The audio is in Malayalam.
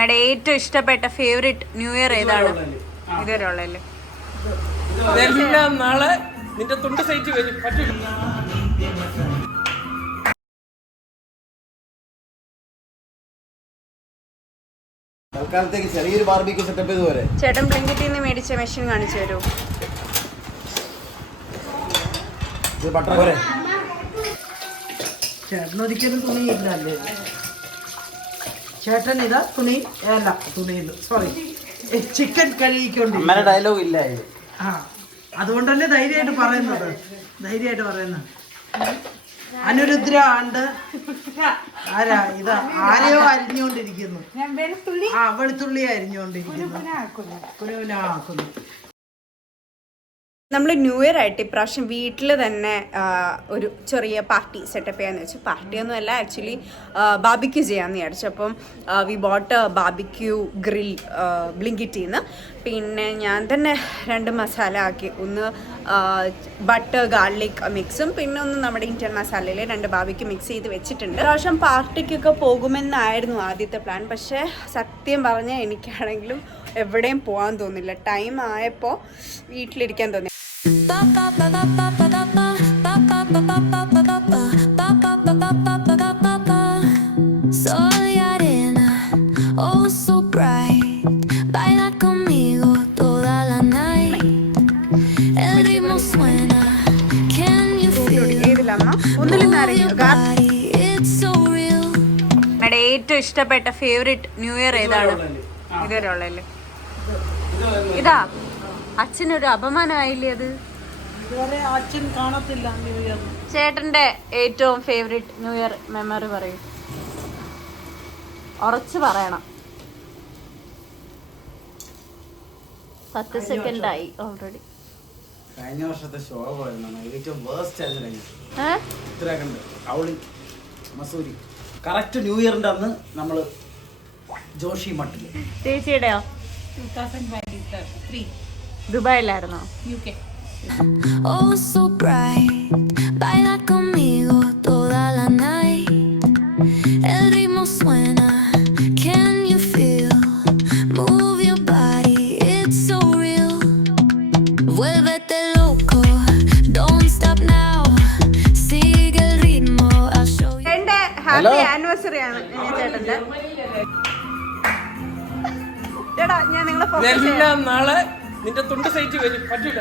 നമ്മുടെ ഏറ്റവും ഇഷ്ടപ്പെട്ട ഫേവറേറ്റ് ന്യൂ ഇയർ ഏതാണ്? ഇതുവരെ ഉള്ളല്ലേ? നാളെ നിന്റെ തുണ്ട് സൈറ്റ് വരും. തൽക്കാലത്തേക്ക് ചെറിയൊരു ബാർബിക്യൂ സെറ്റപ്പ് ഇതുവരെ. ചേട്ടൻ ബ്ലിങ്കിറ്റിൽ നിന്ന് മേടിച്ച മെഷീൻ കാണിച്ചു തരൂ. ഇത് ബട്ടർ പോരെ? ചേട്ടനൊരിക്കലും തുണിയില്ലല്ലേ? ചേട്ടൻ ഇതാ തുണി അല്ല തുണിയില്ല, സോറി, ചിക്കൻ കഴുകിക്കൊണ്ടിരിക്കും. ഡയലോഗ് ഇല്ല. ആ, അതുകൊണ്ടല്ലേ ധൈര്യമായിട്ട് പറയുന്നത്. അനുരുദ്ര ആണ്ട് ആരാ ഇതാ ആരെയോ അരിഞ്ഞുകൊണ്ടിരിക്കുന്നു. ആ, വെളുത്തുള്ളി അരിഞ്ഞുകൊണ്ടിരിക്കുന്നു. കുനുകുനാക്കുന്നു. നമ്മൾ ന്യൂ ഇയർ ആയിട്ട് ഇപ്രാവശ്യം വീട്ടിൽ തന്നെ ഒരു ചെറിയ പാർട്ടി സെറ്റപ്പ് ചെയ്യാന്ന് വെച്ചു. പാർട്ടിയൊന്നും അല്ല, ആക്ച്വലി ബാർബിക്യൂ ചെയ്യാമെന്ന് വിചാരിച്ചു. അപ്പം വി ബോട്ട് ബാർബിക്യൂ ഗ്രിൽ ബ്ലിങ്കിറ്റിൽ നിന്ന്. പിന്നെ ഞാൻ തന്നെ 2 മസാല ആക്കി. ഒന്ന് ബട്ടർ ഗാർലിക് മിക്സും പിന്നെ ഒന്ന് നമ്മുടെ ഇന്ത്യൻ മസാലയിൽ 2 ബാർബിക്യൂ മിക്സ് ചെയ്ത് വെച്ചിട്ടുണ്ട്. പ്രാവശ്യം പാർട്ടിക്കൊക്കെ പോകുമെന്നായിരുന്നു ആദ്യത്തെ പ്ലാൻ. പക്ഷേ സത്യം പറഞ്ഞാൽ എനിക്കാണെങ്കിലും എവിടെയും പോകാൻ തോന്നില്ല. ടൈം ആയപ്പോൾ വീട്ടിലിരിക്കാൻ തോന്നി. നമ്മുടെ ഏറ്റവും ഇഷ്ടപ്പെട്ട ഫേവറേറ്റ് ന്യൂ ഇയർ ഏതാണ്? ഇതുവരെ ഉള്ളല്ലേ? ഇതാ അച്ഛനൊരു അപമാനമായില്ലേ അത്? അച്ഛൻ കാണത്തില്ല ന്യൂ ഇയർ. ചേട്ടന്റെ ഏറ്റവും ഫേവറേറ്റ് ന്യൂ ഇയർ മെമ്മറി പറയൂ. ഉറച്ചു പറയണം. 10 സെക്കൻഡായി ഓൾറെഡി. കഴിഞ്ഞ വർഷത്തെ ഷോ ഏറ്റവും വേസ്റ്റ് ആയിരുന്നു. ഉത്തരാഖണ്ഡ് ഔളി മസൂരി കറക്റ്റ് ന്യൂ ഇയറിന്റെ അന്ന് നമ്മള് Joshi മട്ടില്. ചേച്ചിയുടെയോ? 2023 ദുബായിലായിരുന്നോ? UK. Oh, so bright, baila conmigo toda la night. El ritmo suena, can you feel? Move your body, it's so real. Vuélvete loco, don't stop now. Sigue el ritmo, I'll show you. എന്റെ ഹാപ്പി ആനിവേഴ്സറി ആണ് ചേട്ടന്റെ. ചേട്ടാ ഞാൻ നിങ്ങളെ ഫോക്കസ് ചെയ്യാം. നാളെ നിന്റെ തുണ്ട് സൈറ്റ് വരും. പറ്റൂല.